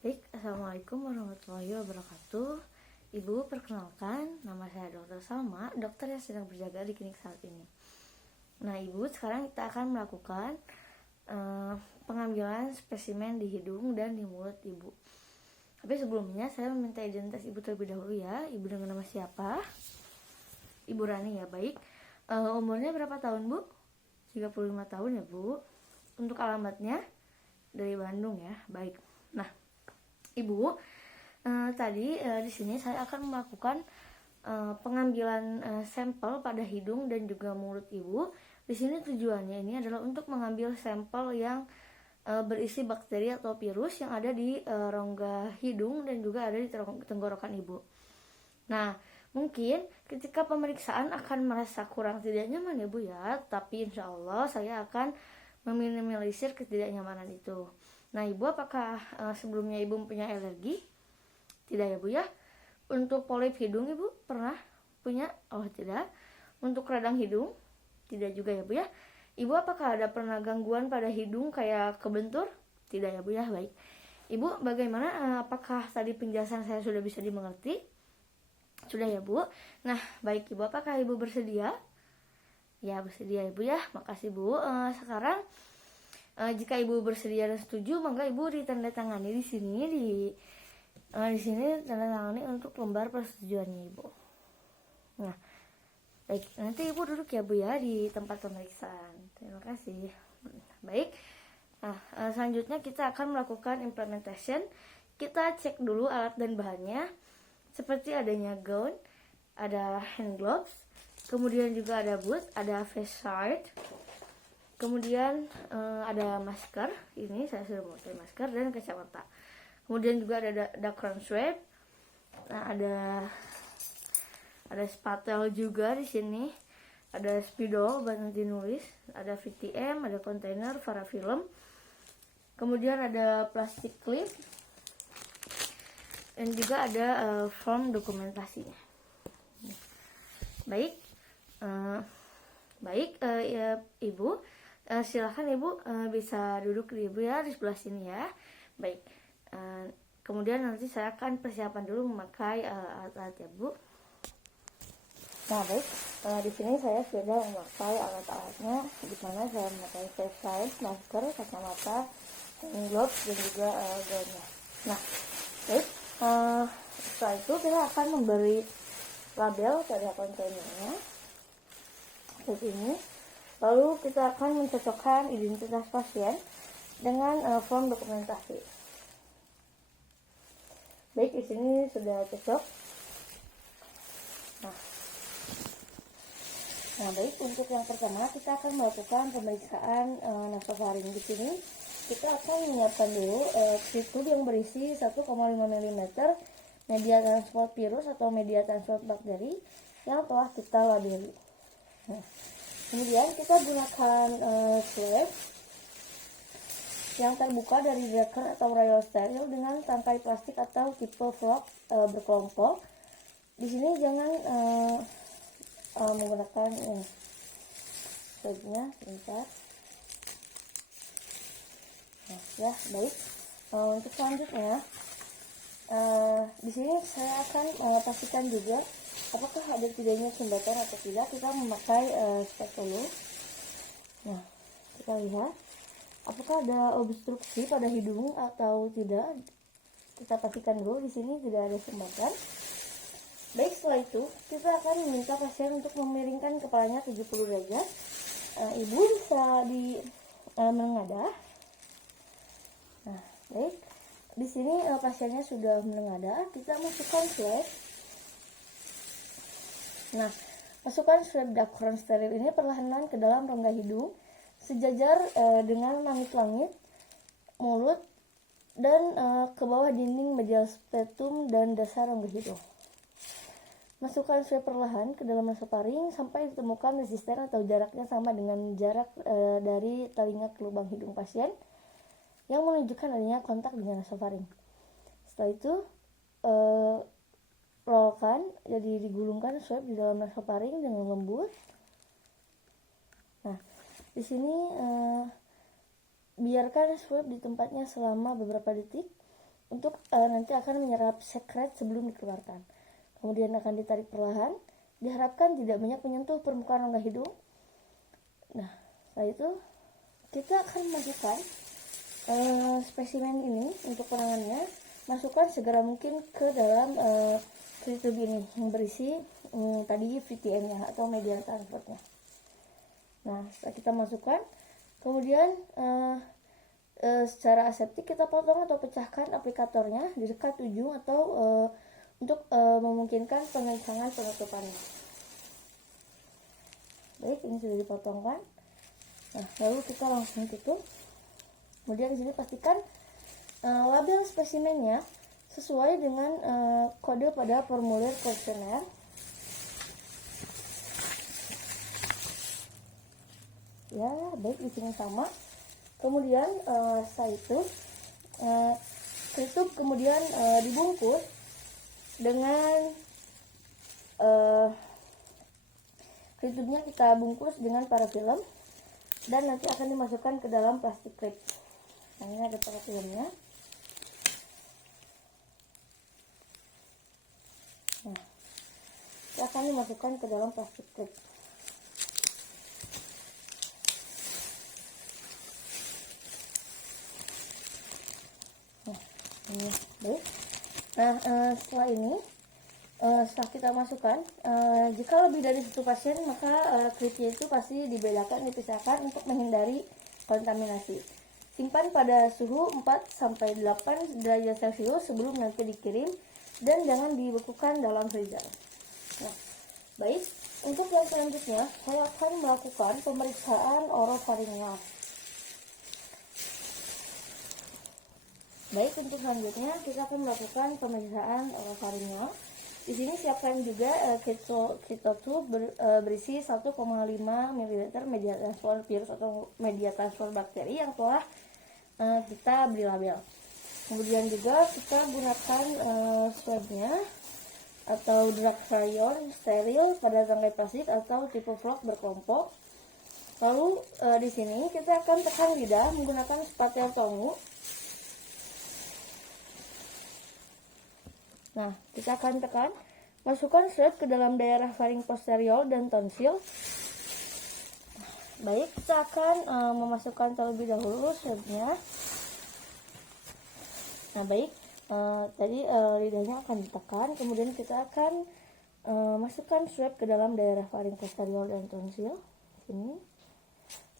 Baik, Assalamualaikum warahmatullahi wabarakatuh. Ibu, perkenalkan, nama saya Dr. Salma, dokter yang sedang berjaga di klinik saat ini. Nah, Ibu, sekarang kita akan melakukan pengambilan spesimen di hidung dan di mulut Ibu. Tapi sebelumnya, saya meminta identitas Ibu terlebih dahulu ya. Ibu dengan nama siapa? Ibu Rani ya, baik. Umurnya berapa tahun, Bu? 35 tahun ya, Bu. Untuk alamatnya dari Bandung ya, baik. Nah, Ibu, tadi di sini saya akan melakukan pengambilan sampel pada hidung dan juga mulut Ibu. Di sini tujuannya ini adalah untuk mengambil sampel yang berisi bakteri atau virus yang ada di rongga hidung dan juga ada di tenggorokan Ibu. Nah, mungkin ketika pemeriksaan akan merasa kurang tidak nyaman ya Bu ya, tapi insya Allah saya akan meminimalisir ketidaknyamanan itu. Nah, Ibu, apakah sebelumnya Ibu punya alergi? Tidak ya Bu ya. Untuk polip hidung Ibu pernah punya? Oh tidak. Untuk radang hidung? Tidak juga ya Bu ya. Ibu, apakah ada pernah gangguan pada hidung kayak kebentur? Tidak ya Bu ya. Baik. Ibu, bagaimana? Apakah tadi penjelasan saya sudah bisa dimengerti? Sudah ya Bu. Nah, baik Ibu, apakah Ibu bersedia? Ya, bersedia ya Bu ya. Makasih Bu. Sekarang jika Ibu bersedia dan setuju, maka Ibu ditandatangani di sini di sini tanda tangani untuk lembar persetujuannya Ibu. Nah, baik, nanti Ibu duduk ya Bu ya di tempat pemeriksaan. Terima kasih. Baik. Nah, selanjutnya kita akan melakukan implementation. Kita cek dulu alat dan bahannya. Seperti adanya gown, ada hand gloves, kemudian juga ada boot, ada face shield. Kemudian ada masker. Ini saya sudah memakai masker dan kacamata. Kemudian juga ada crown swab. Nah, ada spatel juga di sini. Ada spidol buat nanti nulis. Ada VTM, ada kontainer, parafilm. Kemudian ada plastik clip. Dan juga ada form dokumentasinya. Baik. Ya, Ibu. Silakan Ibu bisa duduk di Ibu ya di sebelah sini ya. Baik. Kemudian nanti saya akan persiapan dulu memakai alat-alat ya Bu. Nah baik, di sini saya sudah memakai alat-alatnya, di mana saya memakai face shield, masker, kacamata, hand gloves dan juga gaunnya. Nah baik, setelah itu kita akan memberi label pada kontainernya seperti ini. Lalu kita akan mencocokkan identitas pasien dengan form dokumentasi. Baik, di sini sudah cocok. Nah, baik, untuk yang pertama kita akan melakukan pemeriksaan nasofaring. Di sini kita akan menyiapkan dulu tube yang berisi 1,5 mm media transport virus atau media transport bakteri yang telah kita labeli. Nah, kemudian kita gunakan swab yang terbuka dari Dracker atau Royal steril dengan tangkai plastik atau tipe vlog berkelompok. Di sini jangan menggunakan swabnya, sebentar. Nah, ya baik. Untuk selanjutnya, di sini saya akan pastikan juga apakah ada tidaknya sumbatan atau tidak. Kita memakai spatula. Nah, kita lihat apakah ada obstruksi pada hidung atau tidak. Kita pastikan dulu di sini tidak ada sumbatan. Baik, setelah itu kita akan meminta pasien untuk memiringkan kepalanya 70 derajat. Ibu bisa menengadah. Nah, baik. Di sini pasiennya sudah menengadah. Kita masukkan swab. Nah, masukkan swab Dacron steril ini perlahan-lahan ke dalam rongga hidung sejajar dengan langit-langit mulut dan ke bawah dinding medial septum dan dasar rongga hidung. Masukkan swab perlahan ke dalam nasofaring sampai ditemukan resisten atau jaraknya sama dengan jarak dari telinga ke lubang hidung pasien yang menunjukkan adanya kontak dengan nasofaring. Setelah itu rollkan, jadi digulungkan swab di dalam nasofaring dengan lembut. Nah, di sini biarkan swab di tempatnya selama beberapa detik. untuk nanti akan menyerap sekret sebelum dikeluarkan. Kemudian akan ditarik perlahan, diharapkan tidak banyak menyentuh permukaan rongga hidung. Nah, setelah itu kita akan masukkan spesimen ini untuk penanganannya. Masukkan segera mungkin ke dalam tube ini yang berisi tadi VTM-nya atau media transportnya. Nah, setelah kita masukkan, kemudian secara aseptik kita potong atau pecahkan aplikatornya di dekat ujung atau untuk memungkinkan pengencangan penutupannya. Baik, ini sudah dipotongkan. Nah, lalu kita langsung tutup. Kemudian di sini pastikan label spesimennya sesuai dengan kode pada formulir kuesioner. Ya, baik, di sini sama. Kemudian setelah itu tutup, kemudian dibungkus dengan tutupnya kita bungkus dengan parafilm dan nanti akan dimasukkan ke dalam plastik klip. Nah, ini ada parafilmnya. Nah, ini akan dimasukkan ke dalam plastik klip. Nah, ini baik. Nah, setelah ini setelah kita masukkan, jika lebih dari satu pasien maka klipnya itu pasti dibedakan, dipisahkan untuk menghindari kontaminasi. Simpan pada suhu 4-8 derajat Celcius sebelum nanti dikirim dan jangan dibekukan dalam freezer. Nah, baik, untuk yang selanjutnya saya akan melakukan pemeriksaan orofaringal. Baik, untuk selanjutnya kita akan melakukan pemeriksaan orofaringal. Di sini siapkan juga tube berisi 1,5 ml media transfer virus atau media transfer bakteri yang telah kita beri label. Kemudian juga kita gunakan swabnya atau drug rayon steril pada tangkai plastik atau tipe vlog berkelompok. Lalu di sini kita akan tekan lidah menggunakan spatel tongu. Nah, kita akan tekan, masukkan swab ke dalam daerah faring posterior dan tonsil. Baik, kita akan memasukkan terlebih dahulu swabnya. Nah, baik, tadi lidahnya akan ditekan, kemudian kita akan masukkan swab ke dalam daerah faring posterior dan tonsil. Sini.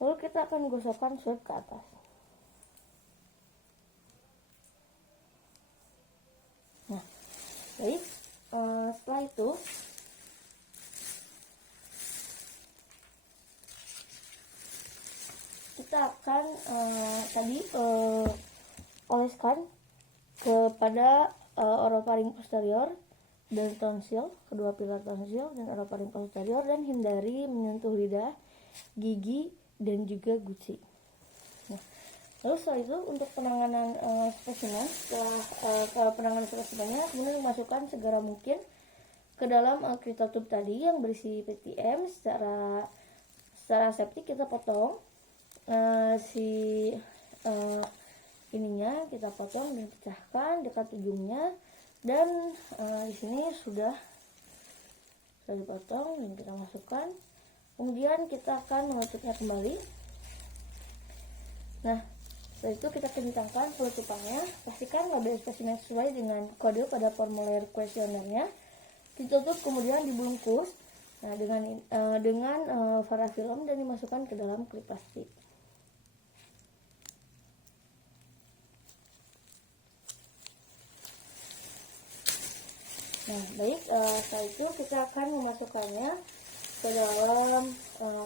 Lalu kita akan gosokkan swab ke atas. Nah, baik, setelah itu kita akan oleskan kepada orofaring posterior dan tonsil, kedua pilar tonsil dan orofaring posterior, dan hindari menyentuh lidah, gigi, dan juga gusi. Nah, lalu setelah itu untuk penanganan spesimen, setelah penanganan spesimennya kemudian dimasukkan segera mungkin ke dalam tube tadi yang berisi PTM. Secara aseptik kita potong ininya, kita potong dan pecahkan dekat ujungnya, dan di sini sudah dipotong dan kita masukkan. Kemudian kita akan menutupnya kembali. Nah, setelah itu kita kencangkan penutupannya. Pastikan label spesimen sesuai dengan kode pada formulir kuesionernya. Ditutup kemudian dibungkus dengan parafilm dan dimasukkan ke dalam klip plastik. Nah, baik, setelah itu kita akan memasukkannya ke dalam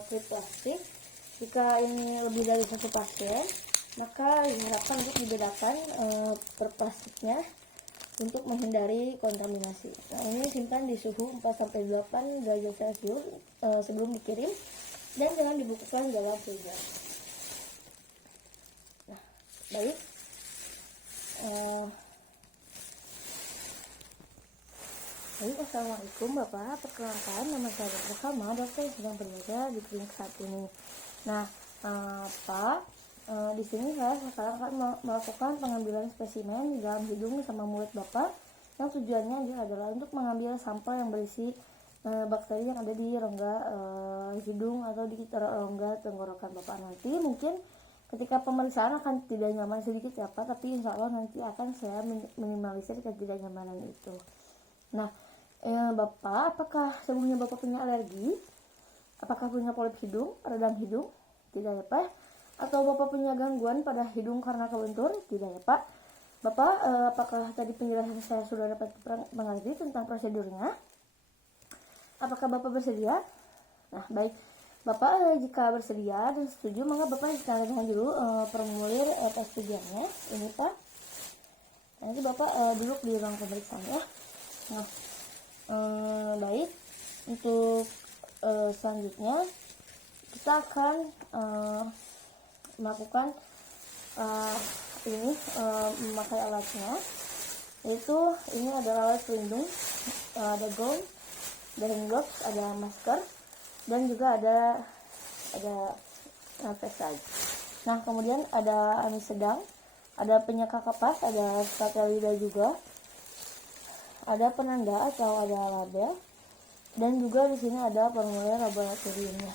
klip plastik. Jika ini lebih dari satu pasien, maka diharapkan untuk dibedakan per plastiknya untuk menghindari kontaminasi. Nah, ini simpan di suhu 4-8 derajat Celcius sebelum dikirim dan jangan dibekukan dalam freezer. Nah, baik. Baik, assalamualaikum Bapak. Perkenalkan, nama saya Dr. Salma, dokter yang sedang berada di klinik saat ini. Nah, Pak, Di sini saya sekarang akan melakukan pengambilan spesimen di dalam hidung sama mulut Bapak, yang tujuannya adalah untuk mengambil sampel yang berisi bakteri yang ada di rongga hidung atau di rongga tenggorokan Bapak. Nanti mungkin ketika pemeriksaan akan tidak nyaman sedikit ya Pak, tapi insya Allah nanti akan saya minimalisir ketidaknyamanan itu. Nah, Bapak, apakah sebelumnya Bapak punya alergi? Apakah punya polip hidung, radang hidung? Tidak ya Pak. Atau Bapak punya gangguan pada hidung karena kebentur? Tidak ya Pak. Bapak, apakah tadi penjelasan saya sudah dapat mengerti tentang prosedurnya? Apakah Bapak bersedia? Nah, baik. Bapak, jika bersedia dan setuju, maka Bapak silakan dulu formulir persetujuannya. Ini Pak. Nanti Bapak duduk di ruang pemeriksaan ya. Nah, baik. Untuk selanjutnya kita akan melakukan memakai alatnya, yaitu ini adalah alat pelindung, ada gown, ada hand gloves, ada masker, dan juga ada face shield. Nah, kemudian ada anis sedang, ada penyeka kapas, ada statel lidah juga, ada penanda atau ada label, dan juga di sini ada formulir laboratoriumnya.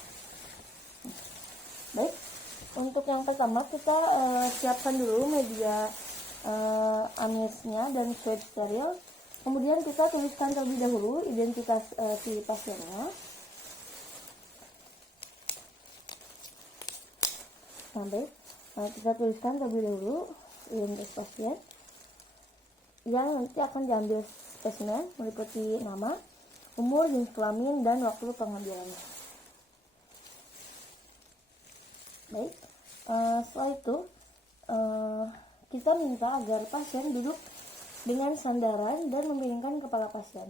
Baik, untuk yang pertama kita siapkan dulu media amisnya dan swab steril. Kemudian kita tuliskan terlebih dahulu identitas si pasiennya. Nah, baik, kita tuliskan terlebih dahulu identitas pasien yang nanti akan diambil spesimen meliputi nama, umur, jenis kelamin, dan waktu pengambilannya. Baik, setelah itu kita minta agar pasien duduk dengan sandaran dan memiringkan kepala pasien.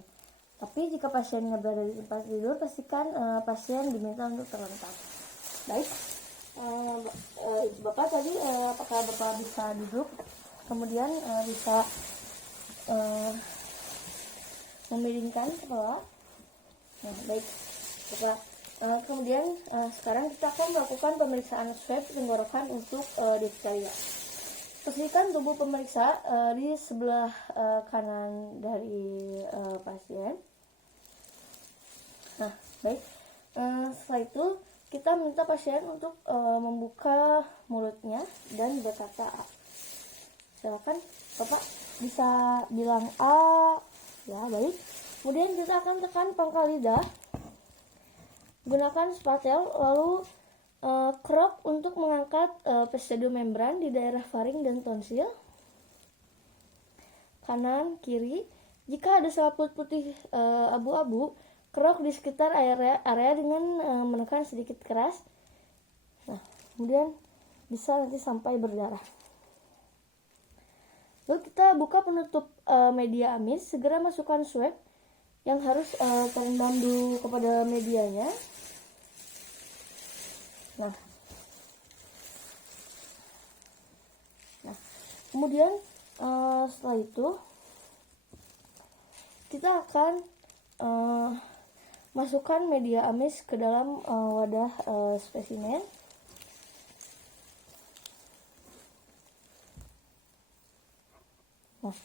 Tapi jika pasiennya berada di tempat tidur, pastikan pasien diminta untuk terlentang. Baik, Bapak tadi apakah Bapak bisa duduk, kemudian bisa memiringkan kepala? Nah, baik, Bapak. Kemudian sekarang kita akan melakukan pemeriksaan swab tenggorokan untuk difteria. Posisikan tubuh pemeriksa di sebelah kanan dari pasien. Nah, baik. Setelah itu kita minta pasien untuk membuka mulutnya dan berkata A. Silakan Bapak bisa bilang A. Ya, baik. Kemudian kita akan tekan pangkal lidah. Gunakan spatel lalu crop untuk mengangkat pseudomembran di daerah faring dan tonsil. Kanan, kiri. Jika ada selaput putih abu-abu, kerok di sekitar area dengan menekan sedikit keras. Nah, kemudian bisa nanti sampai berdarah. Lalu kita buka penutup media amis. Segera masukkan swab yang harus terendam dulu kepada medianya. Nah, kemudian setelah itu kita akan masukkan media amis ke dalam wadah spesimen. Nah,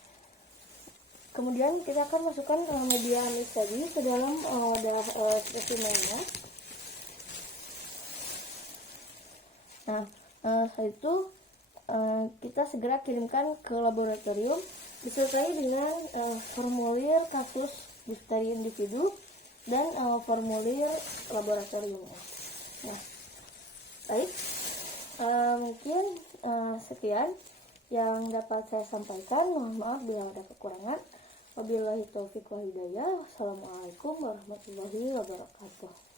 kemudian kita akan masukkan media amis tadi ke dalam wadah spesimennya. Nah, setelah itu kita segera kirimkan ke laboratorium disertai dengan formulir kasus difteri individu dan formulir laboratoriumnya. Nah, baik, mungkin sekian yang dapat saya sampaikan. Mohon maaf bila ada kekurangan. Wabillahi taufiq wal hidayah. Wassalamualaikum warahmatullahi wabarakatuh.